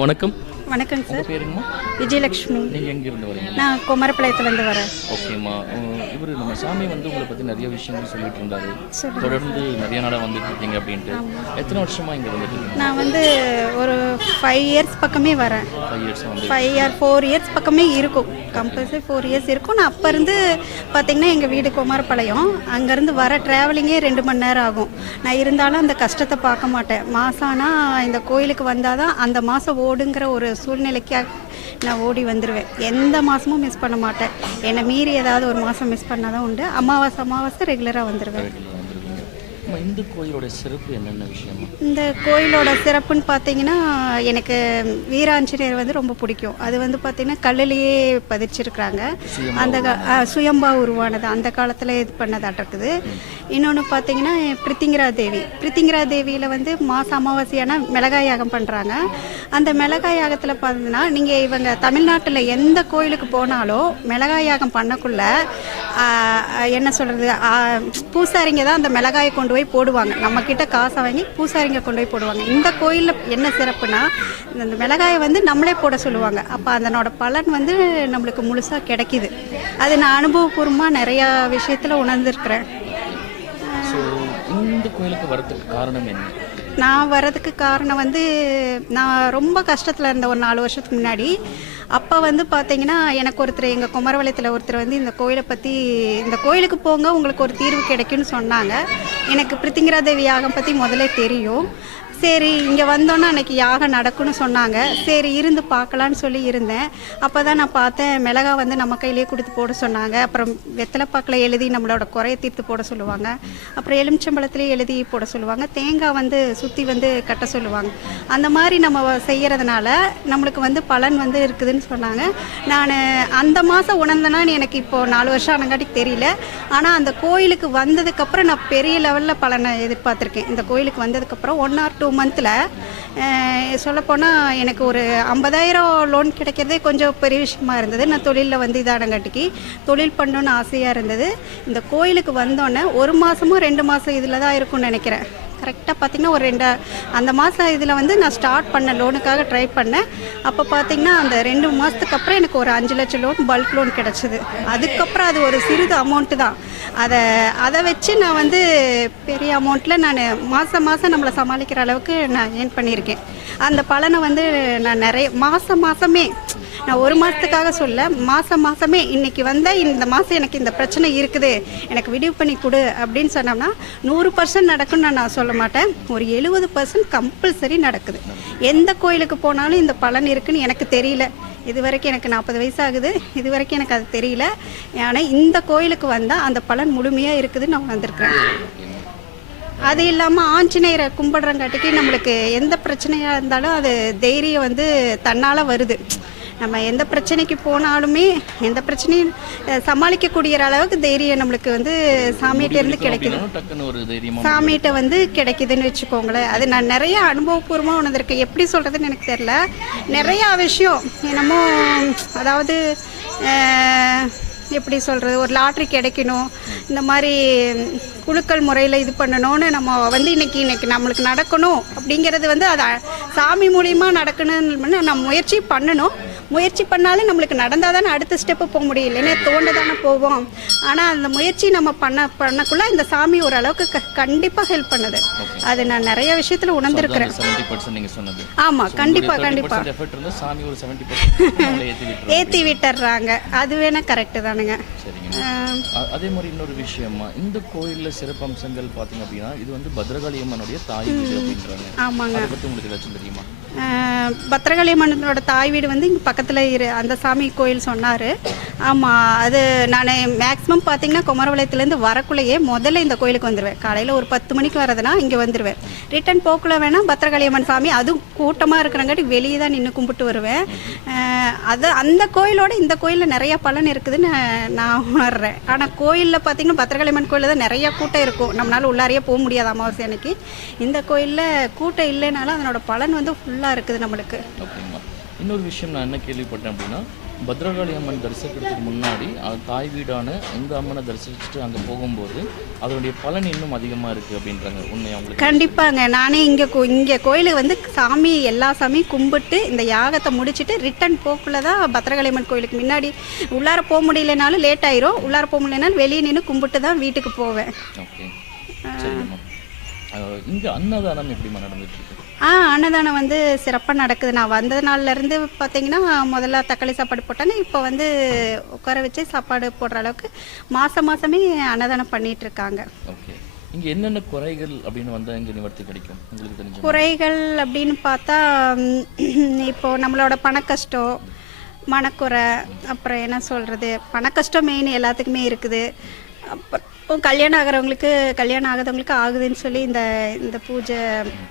வணக்கம். வணக்கங்க சார். பேருங்கம்மா? விஜயலட்சுமி. நீங்கள் எங்கேருந்து வரீங்க? நான் குமரப்பாளையத்துலேருந்து வரேன். ஓகேம்மா. இவர் நம்ம சாமி வந்து உங்களை பற்றி நிறைய விஷயங்கள் சொல்லிட்டு இருந்தாரு. சொல்லுங்க. தொடர்ந்து நிறைய நாளாக வந்துட்டு இருக்கீங்க அப்படின்ட்டு. எத்தனை வருஷமாக இங்கே வந்துட்டு இருக்கீங்க? நான் வந்து ஒரு 5 இயர்ஸ் பக்கமே வரேன். 5 இயர்ஸ் வந்து 4 இயர்ஸ் பக்கமே இருக்கும். கம்பல்சரி 4 இயர்ஸ் இருக்கும். நான் அப்போ இருந்து பார்த்தீங்கன்னா எங்கள் வீடு குமாரப்பாளையம். அங்கேருந்து வர ட்ராவலிங்கே 2 மணி நேரம் ஆகும். நான் இருந்தாலும் அந்த கஷ்டத்தை பார்க்க மாட்டேன். மாதம் ஆனால் இந்த கோயிலுக்கு வந்தால் தான் அந்த மாதம் ஓடுங்கிற ஒரு சூழ்நிலைக்காக நான் ஓடி வந்துடுவேன். எந்த மாதமும் மிஸ் பண்ண மாட்டேன். என்னை மீறி ஏதாவது ஒரு மாதம் மிஸ் பண்ணால் தான் உண்டு. அமாவாசை ரெகுலராக வந்துடுவேன். வந்திருக்கீங்க. இந்த கோயிலோட சிறப்பு என்னென்ன விஷயமா? இந்த கோயிலோட சிறப்புன்னு பார்த்தீங்கன்னா எனக்கு வீராஞ்சநேயர் வந்து ரொம்ப பிடிக்கும். அது வந்து பார்த்தீங்கன்னா கல்லுலேயே பதிச்சிருக்கிறாங்க. அந்த சுயம்பா உருவானது அந்த காலத்தில் இது பண்ணதாட்டிருக்குது. இன்னொன்று பார்த்தீங்கன்னா பிரித்திங்கரா தேவியில் வந்து மாத அமாவாசையான மிளகாய் யாகம் பண்ணுறாங்க. அந்த மிளகாய் யாகத்தில் பார்த்தீங்கன்னா நீங்கள் இவங்க தமிழ்நாட்டில் எந்த கோயிலுக்கு போனாலும் மிளகாய் யாகம் பண்ணக்குள்ள என்ன சொல்கிறது, பூசாரிங்க தான் அந்த மிளகாயை கொண்டு போய் போடுவாங்க. நம்மக்கிட்ட காசை வாங்கி பூசாரிங்க கொண்டு போய் போடுவாங்க. இந்த கோயிலில் என்ன சிறப்புனா இந்த மிளகாயை வந்து நம்மளே போட சொல்லுவாங்க. அப்போ அதனோட பலன் வந்து நம்மளுக்கு முழுசாக கிடைக்கிது. அது நான் அனுபவபூர்வமாக நிறையா விஷயத்தில் உணர்ந்துருக்கிறேன். இந்த கோயிலுக்கு வரதுக்கு காரணம் என்ன? நான் வர்றதுக்கு காரணம் வந்து நான் ரொம்ப கஷ்டத்தில் இருந்த ஒரு 4 வருஷத்துக்கு முன்னாடி. அப்போ வந்து பார்த்தீங்கன்னா எனக்கு ஒருத்தர் எங்கள் குமரபாளையத்தில் ஒருத்தர் வந்து இந்த கோயிலை பற்றி இந்த கோயிலுக்கு போங்க உங்களுக்கு ஒரு தீர்வு கிடைக்கும்னு சொன்னாங்க. எனக்கு பிரித்திங்கரா தேவி யாகம் பற்றி முதலே தெரியும். சரி இங்கே வந்தோன்னா அன்றைக்கி யாகம் நடக்கும்னு சொன்னாங்க. சரி இருந்து பார்க்கலான்னு சொல்லி இருந்தேன். அப்போ தான் நான் பார்த்தேன் மிளகா வந்து நம்ம கையிலே கொடுத்து போட சொன்னாங்க. அப்புறம் வெத்தலைப்பாக்கில் எழுதி நம்மளோட குறைய தீர்த்து போட சொல்லுவாங்க. அப்புறம் எலுமிச்சம்பழத்துலேயே எழுதி போட சொல்லுவாங்க. தேங்காய் வந்து சுற்றி வந்து கட்ட சொல்லுவாங்க. அந்த மாதிரி நம்ம செய்கிறதுனால நம்மளுக்கு வந்து பலன் வந்து இருக்குதுன்னு சொன்னாங்க. நான் அந்த மாதம் உணர்ந்தேனான்னு எனக்கு இப்போது 4 வருஷம் ஆனங்காட்டிக்கு தெரியல. ஆனால் அந்த கோயிலுக்கு வந்ததுக்கப்புறம் நான் பெரிய லெவலில் பலனை எதிர்பார்த்துருக்கேன். இந்த கோயிலுக்கு வந்ததுக்கப்புறம் 1 or 2 மந்தில் சொல்லப்போனால் எனக்கு ஒரு 50,000 லோன் கிடைக்கிறதே கொஞ்சம் பெரிய விஷயமா இருந்தது. நான் தொழிலில் வந்து இதானங்காட்டிக்கு தொழில் பண்ணணுன்னு ஆசையாக இருந்தது. இந்த கோயிலுக்கு வந்தோடனே 1 மாதமோ 2 மாதம் இதில் தான் இருக்கும்னு நினைக்கிறேன். கரெக்டாக பார்த்திங்கன்னா ஒரு 2 அந்த மாதம் இதில் வந்து நான் ஸ்டார்ட் பண்ணேன், லோனுக்காக ட்ரை பண்ணேன். அப்போ பார்த்திங்கன்னா அந்த 2 மாதத்துக்கு அப்புறம் எனக்கு ஒரு 5 லட்சம் லோன் பல்க் லோன் கிடச்சிது. அதுக்கப்புறம் அது ஒரு சிறிது அமௌண்ட்டு தான். அதை வச்சு நான் வந்து பெரிய அமௌண்ட்டில் நான் மாதம் நம்மளை சமாளிக்கிற அளவுக்கு நான் ஏர்ன் பண்ணியிருக்கேன். அந்த பலனை வந்து நான் நிறைய மாதமே நான் 1 மாதத்துக்காக சொல்ல மாதமே இன்றைக்கி வந்தால் இந்த மாதம் எனக்கு இந்த பிரச்சனை இருக்குது எனக்கு விடிவு பண்ணி கொடு அப்படின்னு சொன்னோம்னா 100% நடக்கும்னு நான் சொல்ல மாட்டேன். ஒரு 70% கம்பல்சரி நடக்குது. எந்த கோயிலுக்கு போனாலும் இந்த பலன் இருக்குதுன்னு எனக்கு தெரியல. இது வரைக்கும் எனக்கு 40 வயசு ஆகுது. இது வரைக்கும் எனக்கு அது தெரியல. ஆனால் இந்த கோயிலுக்கு வந்தால் அந்த பலன் முழுமையாக இருக்குதுன்னு நான் வந்திருக்கிறேன். அது இல்லாமல் ஆஞ்சநேயரை கும்பிடுறங்காட்டிக்கு நம்மளுக்கு எந்த பிரச்சனையாக இருந்தாலும் அது தைரியம் வந்து தன்னால் வருது. நம்ம எந்த பிரச்சனைக்கு போனாலுமே எந்த பிரச்சனையும் சமாளிக்கக்கூடிய அளவுக்கு தைரியம் நம்மளுக்கு வந்து சாமிகிட்டேருந்து கிடைக்குது. சாமிகிட்ட வந்து கிடைக்குதுன்னு வச்சுக்கோங்களேன். அது நான் நிறைய அனுபவபூர்வமாக உணர்ந்திருக்கேன். எப்படி சொல்கிறதுன்னு எனக்கு தெரில. நிறையா விஷயம் என்னமோ அதாவது எப்படி சொல்கிறது, ஒரு லாட்ரி கிடைக்கணும், இந்த மாதிரி குழுக்கள் முறையில் இது பண்ணணும்னு நம்ம வந்து இன்றைக்கி நம்மளுக்கு நடக்கணும் அப்படிங்கிறது வந்து அது சாமி மூலிமா நடக்கணும்னு நம்ம முயற்சி பண்ணணும். முயற்சி பண்ணாலும் நம்மளுக்கு நடந்தால் தானே அடுத்த ஸ்டெப்பு போக முடியும். இல்லைன்னா தோண்ட தானே போவோம். ஆனால் அந்த முயற்சி நம்ம பண்ணக்குள்ள இந்த சாமி ஓரளவுக்கு கண்டிப்பாக ஹெல்ப் பண்ணுது. அது நான் நிறைய விஷயத்தில் உணர்ந்திருக்கிறேன். ஆமாம், கண்டிப்பாக ஏற்றி விட்டுறாங்க. அது வேணால் கரெக்டு தானுங்க. அதே மாதிரி இன்னொரு விஷயமா இந்த கோயிலில் சிறப்பம்சங்கள் பார்த்தீங்க அப்படின்னா இது வந்து பத்ரகாளி அம்மனுடைய தாய் வீடு அப்படின்றாங்க. ஆமாங்க. அதை பற்றி உங்களுக்கு ஏதாச்சும் தெரியுமா? பத்ரகாளி அம்மனோட தாய் வீடு வந்து இங்கே பக்கத்தில் அந்த சாமி கோயில் சொன்னார். ஆமாம், அது நான் மேக்ஸிமம் பார்த்தீங்கன்னா குமரபாளையத்துலேருந்து வரக்குள்ளேயே முதல்ல இந்த கோயிலுக்கு வந்துடுவேன். காலையில் ஒரு 10 மணிக்கு வரதுனா இங்கே வந்துடுவேன். ரிட்டன் போக்குள்ள வேணால் பத்ரகாளி அம்மன் சாமி அதுவும் கூட்டமாக இருக்கிறங்காட்டி வெளியே தான் நின்று கும்பிட்டு வருவேன். அந்த கோயிலோட இந்த கோயிலில் நிறையா பலன் இருக்குதுன்னு நான் உணர்றேன். ஆனால் கோயிலில் பார்த்தீங்கன்னா பத்ரகாளி அம்மன் கோயிலில் தான் நிறையா கூட்டம் இருக்கும். நம்மளால் உள்ளாரையே போக முடியாது அமாவாசை அன்னைக்கு. இந்த கோயிலில் கூட்டம் இல்லைனாலும் அதனோட பலன் வந்து ஃபுல்லாக இருக்குது நம்மளுக்கு. ஓகேம்மா. இன்னொரு விஷயம் நான் என்ன கேள்விப்பட்டேன் அப்படின்னா, பத்ரகாளி அம்மன் தரிசிக்கிறதுக்கு முன்னாடி தாய் வீடான இந்த அம்மனை தரிசிச்சுட்டு அங்கே போகும்போது அதனுடைய பலன் இன்னும் அதிகமாக இருக்குது அப்படின்றாங்க. உண்மையாக உங்களுக்கு? கண்டிப்பாங்க. நானே இங்கே கோயிலுக்கு வந்து சாமி எல்லா சாமியும் கும்பிட்டு இந்த யாகத்தை முடிச்சுட்டு ரிட்டன் போக்குள்ள தான் பத்ரகாளி அம்மன் கோயிலுக்கு முன்னாடி உள்ளார போக முடியலனாலும் லேட் ஆயிரும், உள்ளார போக முடியலனாலும் வெளியே நின்று கும்பிட்டு தான் வீட்டுக்கு போவேன். ஓகே, சரிம்மா. இங்கே அன்னதானம் எப்படிமா நடந்துட்டு இருக்கு? அன்னதானம் வந்து சிறப்பாக நடக்குது. நான் வந்த நாள்லேருந்து பார்த்தீங்கன்னா முதல்ல தக்காளி சாப்பாடு போட்டாங்க, இப்போ வந்து உட்கார வச்சு சாப்பாடு போடுற அளவுக்கு மாதமே அன்னதானம் பண்ணிட்டு இருக்காங்க. ஓகே. இங்கே என்னென்ன குறைகள் அப்படின்னு வந்தால் இங்கே நிவர்த்தி கிடைக்கும் உங்களுக்கு தெரிஞ்ச? குறைகள் அப்படின்னு பார்த்தா இப்போது நம்மளோட பணக்கஷ்டம், மனக்குறை, அப்புறம் என்ன சொல்கிறது, பணக்கஷ்டம் மெயின் எல்லாத்துக்குமே இருக்குது. அப்புறம் கல்யாணம் ஆகிறவங்களுக்கு கல்யாணம் ஆகாதவங்களுக்கு ஆகுதுன்னு சொல்லி இந்த பூஜை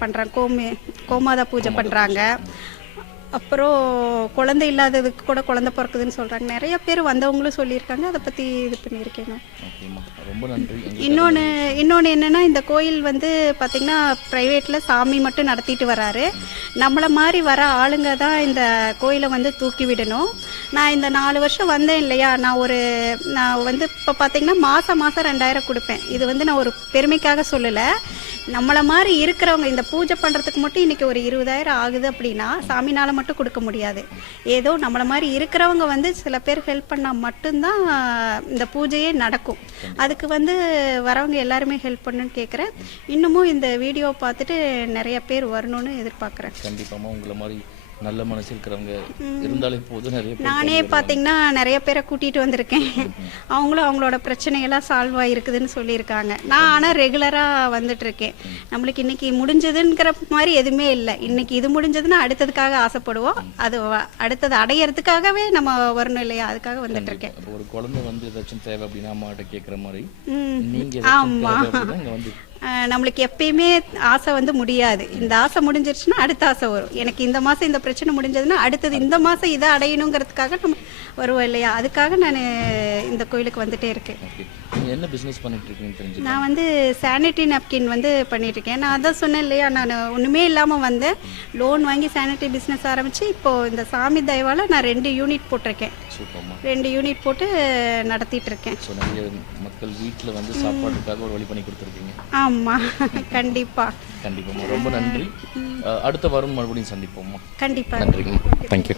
பண்ணுறாங்க, கோமாதா பூஜை பண்ணுறாங்க. அப்புறம் குழந்தை இல்லாததுக்கு கூட குழந்தை பிறக்குதுன்னு சொல்கிறாங்க. நிறைய பேர் வந்தவங்களும் சொல்லியிருக்காங்க. அதை பற்றி இது பண்ணியிருக்கேங்க. ரொம்ப நன்றி. இன்னொன்று என்னென்னா, இந்த கோயில் வந்து பார்த்திங்கன்னா ப்ரைவேட்டில் சாமி மட்டும் நடத்திட்டு வராரு. நம்மளை மாதிரி வர ஆளுங்க தான் இந்த கோயிலை வந்து தூக்கி விடணும். நான் இந்த 4 வருஷம் வந்தேன் இல்லையா, நான் வந்து இப்போ பார்த்திங்கன்னா மாதம் 2000 கொடுப்பேன். இது வந்து நான் ஒரு பெருமைக்காக சொல்லலை. நம்மளை மாதிரி இருக்கிறவங்க இந்த பூஜை பண்ணுறதுக்கு மட்டும் இன்றைக்கி ஒரு 20,000 ஆகுது அப்படின்னா சாமினால் மட்டும் கொடுக்க முடியாது. ஏதோ நம்மளை மாதிரி இருக்கிறவங்க வந்து சில பேர் ஹெல்ப் பண்ணால் மட்டும்தான் இந்த பூஜையே நடக்கும். அதுக்கு வந்து வரவங்க எல்லாருமே ஹெல்ப் பண்ணுன்னு கேட்குறேன். இன்னமும் இந்த வீடியோ பார்த்துட்டு நிறைய பேர் வரணும்னு எதிர்பார்க்குறேன். கண்டிப்பாக உங்களை மாதிரி நல்ல மனசு இருக்கிறவங்க இருந்தாலே போதும். நானே பார்த்தீங்கன்னா நிறைய பேரை கூட்டிகிட்டு வந்திருக்கேன். அவங்களும் அவங்களோட பிரச்சனையெல்லாம் சால்வ் ஆகிருக்குதுன்னு சொல்லியிருக்காங்க. நான் ஆனால் ரெகுலராக வந்துட்டுருக்கேன். நம்மளுக்கு இன்றைக்கி முடிஞ்சதுங்கிற மாதிரி எதுவுமே இல்லை. இன்றைக்கி இது முடிஞ்சதுன்னா அடுத்ததுக்காக ஆசைப்படுவோம். அது அடுத்தது அடையிறதுக்காகவே நம்ம வரணும் இல்லையா, அதுக்காக வந்துட்டுருக்கேன். ஒரு குழந்தை வந்து ஏதாச்சும் தேவை அப்படின்னா அம்மாட்ட கேட்குற மாதிரி. ஆமாம், நம்மளுக்கு எப்பயுமே ஆசை வந்து முடியாது. இந்த ஆசை முடிஞ்சிருச்சுன்னா அடுத்த ஆசை வரும். எனக்கு இந்த மாதம் இந்த பிரச்சனை முடிஞ்சதுன்னா அடுத்தது இந்த மாதம் இதை அடையணுங்கிறதுக்காக நம்ம வருவோம் இல்லையா, அதுக்காக நான் இந்த கோயிலுக்கு வந்துட்டே இருக்கேன். என்ன பிஸ்னஸ் பண்ணிட்டு இருக்கீங்கன்னு தெரிஞ்சு? நான் வந்து சானிட்டரி நாப்கின் வந்து பண்ணிகிட்ருக்கேன். நான் அதான் சொன்னேன் இல்லையா, நான் ஒன்றுமே இல்லாமல் வந்தேன், லோன் வாங்கி சானிட்டரி பிஸ்னஸ் ஆரம்பித்து இப்போது இந்த சாமி தயவால் நான் 2 யூனிட் போட்டிருக்கேன். 2 யூனிட் போட்டு நடத்திட்டு இருக்கேன். மக்கள் வீட்டில் வந்து சாப்பாட்டுக்காக ஒரு வழி பண்ணி கொடுத்துருக்கீங்க. ஆமாம், கண்டிப்பாக. ரொம்ப நன்றி. அடுத்த வாரம் மறுபடியும் சந்திப்போம்மா. கண்டிப்பாக. நன்றி. தேங்க்யூ.